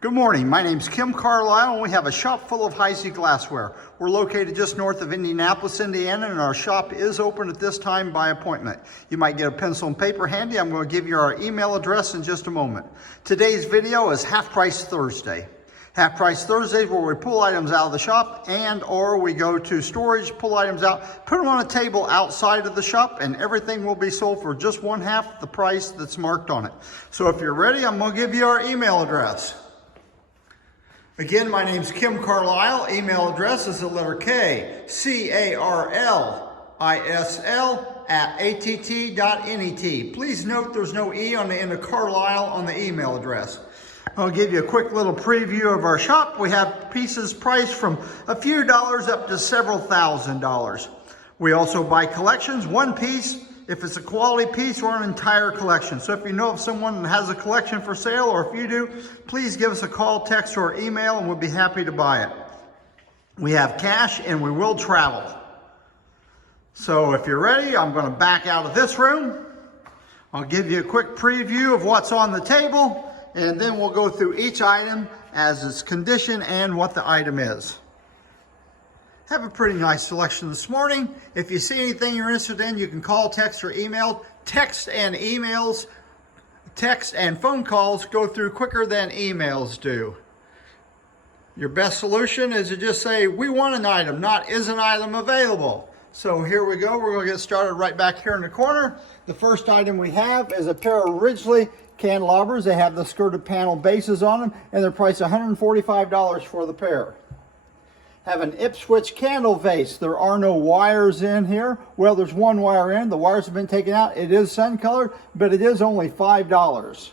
Good morning, my name's Kim Carlisle and we have a shop full of Heisey glassware. We're located just north of Indianapolis, Indiana, and our shop is open at this time by appointment. You might get a pencil and paper handy. I'm going to give you our email address in just a moment. Today's video is Half Price Thursday. Half Price Thursday is where we pull items out of the shop and or we go to storage, pull items out, put them on a table outside of the shop, and everything will be sold for just one half the price that's marked on it. So if you're ready, I'm going to give you our email address. Again, my name's Kim Carlisle. Email address is the letter K, C-A-R-L-I-S-L @att.net. Please note there's no E on the end of Carlisle on the email address. I'll give you a quick little preview of our shop. We have pieces priced from a few dollars up to several $1,000s. We also buy collections, one piece. If it's a quality piece or an entire collection. So if you know of someone that has a collection for sale, or if you do, please give us a call, text, or email, and we'll be happy to buy it. We have cash and we will travel. So if you're ready, I'm going to back out of this room. I'll give you a quick preview of what's on the table, and then we'll go through each item as its condition and what the item is. Have a pretty nice selection this morning. If you see anything you're interested in, you can call, text, or email. Text and emails, text and phone calls go through quicker than emails do. Your best solution is to just say, we want an item, not is an item available. So here we go. We're going to get started right back here in the corner. The first item we have is a pair of Ridgely candelabras. They have the skirted panel bases on them, and they're priced $145 for the pair. Have an Ipswich candle vase. There are no wires in here. Well, there's one wire in. The wires have been taken out. It is sun colored, but it is only $5.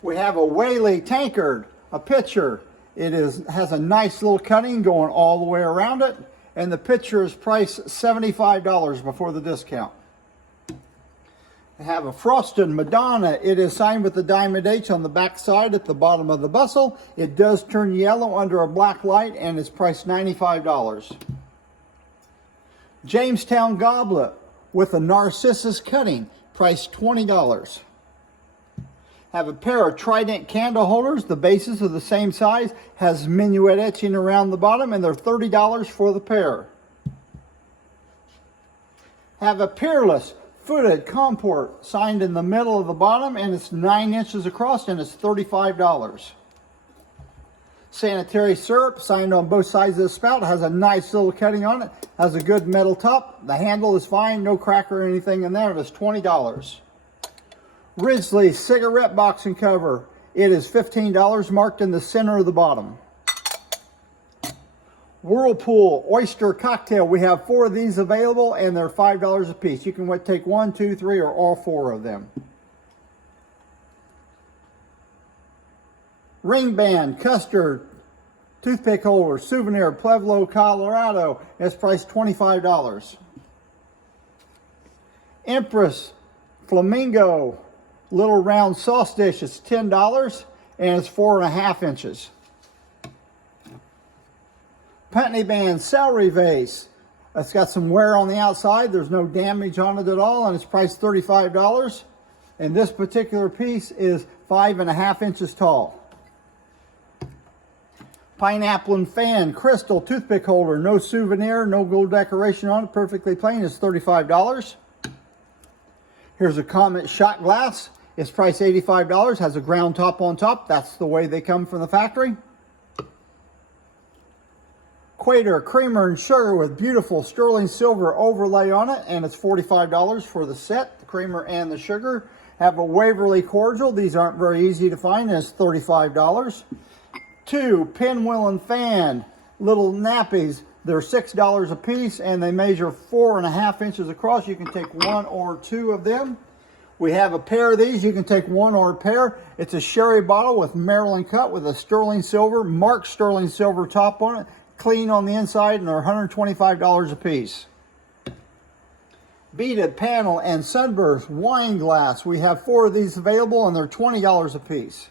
We have a Whaley tankard, a pitcher. It has a nice little cutting going all the way around it, and the pitcher is priced $75 before the discount. I have a frosted Madonna. It is signed with the diamond H on the back side at the bottom of the bustle. It does turn yellow under a black light and is priced $95. Jamestown goblet with a Narcissus cutting, priced $20. Have a pair of Trident candle holders. The bases are the same size, has minuet etching around the bottom, and they're $30 for the pair. Have a Peerless footed comport signed in the middle of the bottom, and it's 9 inches across, and it's $35. Sanitary syrup signed on both sides of the spout, has a nice little cutting on it, has a good metal top. The handle is fine, no crack or anything in there. It's $20. Ridgely cigarette box and cover. It is $15, marked in the center of the bottom. Whirlpool oyster cocktail. We have 4 of these available, and they're $5 a piece. You can take 1, 2, 3, or all 4 of them. Ring band, custard, toothpick holder, souvenir, Pueblo, Colorado. It's priced $25. Empress flamingo little round sauce dish. It's $10, and it's 4.5 inches. Putney band celery vase. It's got some wear on the outside. There's no damage on it at all, and it's priced $35. And this particular piece is 5.5 inches tall. Pineapple and fan crystal toothpick holder. No souvenir, no gold decoration on it. Perfectly plain. It's $35. Here's a Comet shot glass. It's priced $85. Has a ground top on top. That's the way they come from the factory. Equator creamer and sugar with beautiful sterling silver overlay on it, and it's $45 for the set, the creamer and the sugar. Have a Waverly cordial. These aren't very easy to find, and it's $35. 2 pinwheel and fan little nappies. They're $6 a piece, and they measure 4.5 inches across. You can take 1 or 2 of them. We have a pair of these. You can take 1 or a pair. It's a sherry bottle with Maryland cut with a sterling silver, marked sterling silver top on it. Clean on the inside, and they're $125 a piece. Beaded panel and sunburst wine glass. We have 4 of these available, and they're $20 a piece.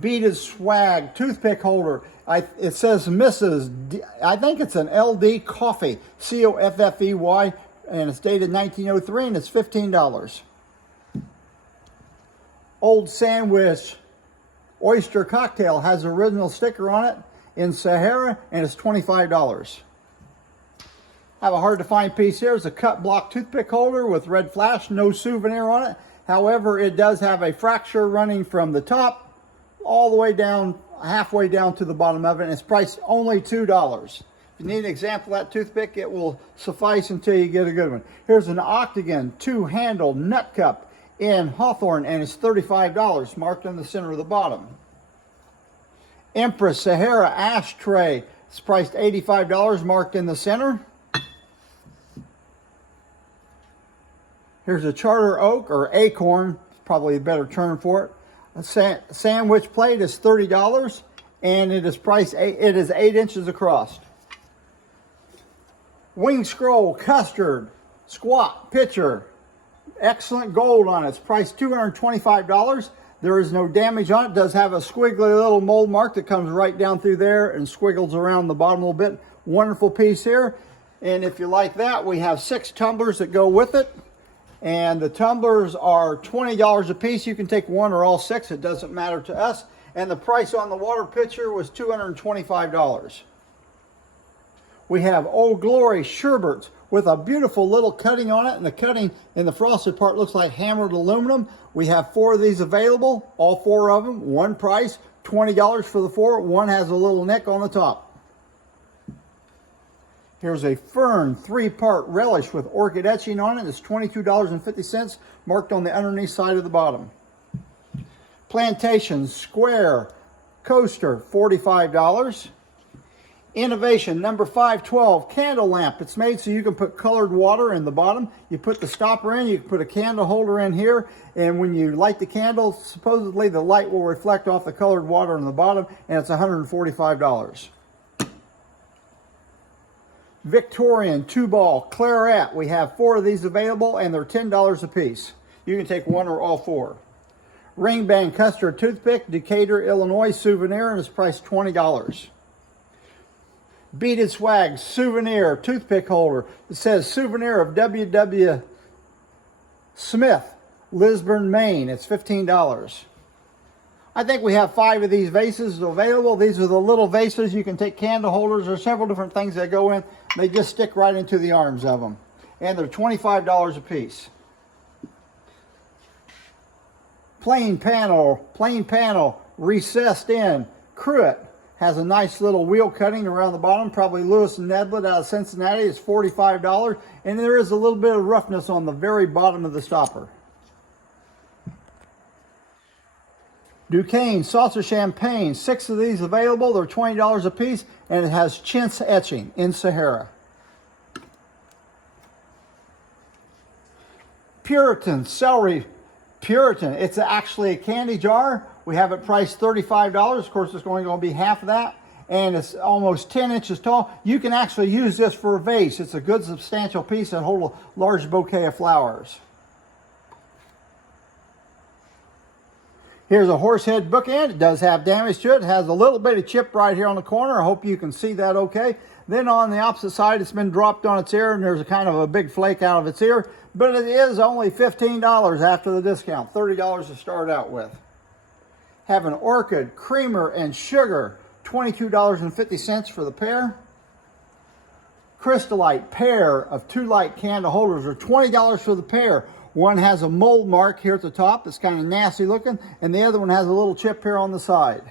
Beaded swag toothpick holder. It says Mrs. I think it's an LD Coffee, Coffey, and it's dated 1903, and it's $15. Old Sandwich Oyster Cocktail has the original sticker on it in Sahara, and it's $25. I have a hard to find piece here. It's a cut block toothpick holder with red flash, no souvenir on it. However, it does have a fracture running from the top all the way down, halfway down to the bottom of it, and it's priced only $2. If you need an example of that toothpick, it will suffice until you get a good one. Here's an Octagon two-handled nut cup in Hawthorne, and it's $35, marked in the center of the bottom. Empress Sahara ashtray, it's priced $85, marked in the center. Here's a Charter Oak, or Acorn, probably a better term for it. A sandwich plate is $30, and it is priced, it is 8 inches across. Wing Scroll Custard Squat Pitcher, excellent gold on it. It's priced $225. There is no damage on it. It does have a squiggly little mold mark that comes right down through there and squiggles around the bottom a little bit. Wonderful piece here. And if you like that, we have 6 tumblers that go with it. And the tumblers are $20 a piece. You can take one or all 6. It doesn't matter to us. And the price on the water pitcher was $225. We have Old Glory Sherberts with a beautiful little cutting on it. And the cutting in the frosted part looks like hammered aluminum. We have 4 of these available. All 4 of them. One price, $20 for the 4. One has a little nick on the top. Here's a Fern 3-part relish with orchid etching on it. It's $22.50, marked on the underneath side of the bottom. Plantation Square Coaster, $45. Innovation number 512 candle lamp. It's made so you can put colored water in the bottom. You put the stopper in, you can put a candle holder in here, and when you light the candle, supposedly the light will reflect off the colored water in the bottom, and it's $145. Victorian 2-ball claret. We have 4 of these available, and they're $10 a piece. You can take one or all 4. Ring Band Custard Toothpick, Decatur, Illinois souvenir, and it's priced $20. Beaded Swag Souvenir Toothpick Holder. It says souvenir of W.W. Smith, Lisburn, Maine. It's $15. I think we have 5 of these vases available. These are the little vases. You can take candle holders. There's several different things that go in. They just stick right into the arms of them. And they're $25 a piece. Plain panel, recessed in. Cruet has a nice little wheel cutting around the bottom. Probably Lewis and Nedlett out of Cincinnati. It's $45. And there is a little bit of roughness on the very bottom of the stopper. Duquesne Saucer Champagne, 6 of these available. They're $20 a piece, and it has chintz etching in Sahara. Puritan Celery Puritan. It's actually a candy jar. We have it priced $35. Of course, it's going to be half of that, and it's almost 10 inches tall. You can actually use this for a vase. It's a good substantial piece that holds a large bouquet of flowers. Here's a horsehead bookend. It does have damage to it. It has a little bit of chip right here on the corner. I hope you can see that okay. Then on the opposite side, it's been dropped on its ear, and there's a kind of a big flake out of its ear. But it is only $15 after the discount. $30 to start out with. Have an orchid, creamer, and sugar. $22.50 for the pair. Crystallite pair of 2 light candle holders are $20 for the pair. One has a mold mark here at the top. It's kind of nasty looking. And the other one has a little chip here on the side.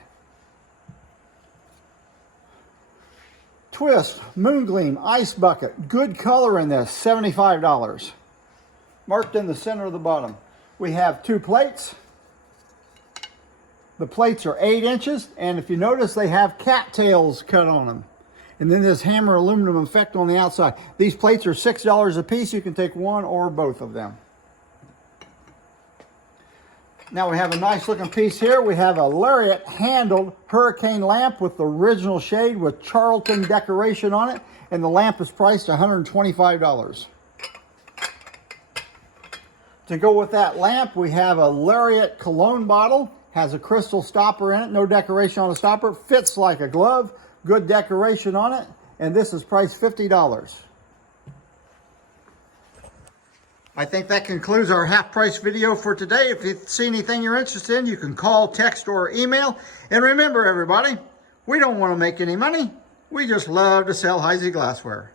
Twist Moongleam Ice Bucket. Good color in this. $75. Marked in the center of the bottom. We have 2 plates. The plates are 8 inches. And if you notice, they have cattails cut on them. And then this hammer aluminum effect on the outside. These plates are $6 a piece. You can take one or both of them. Now we have a nice looking piece here. We have a lariat handled hurricane lamp with the original shade with Charlton decoration on it. And the lamp is priced $125. To go with that lamp, we have a lariat cologne bottle. Has a crystal stopper in it. No decoration on the stopper. Fits like a glove. Good decoration on it. And this is priced $50. I think that concludes our half price video for today. If you see anything you're interested in, you can call, text, or email. And remember, everybody, we don't want to make any money. We just love to sell Heisey glassware.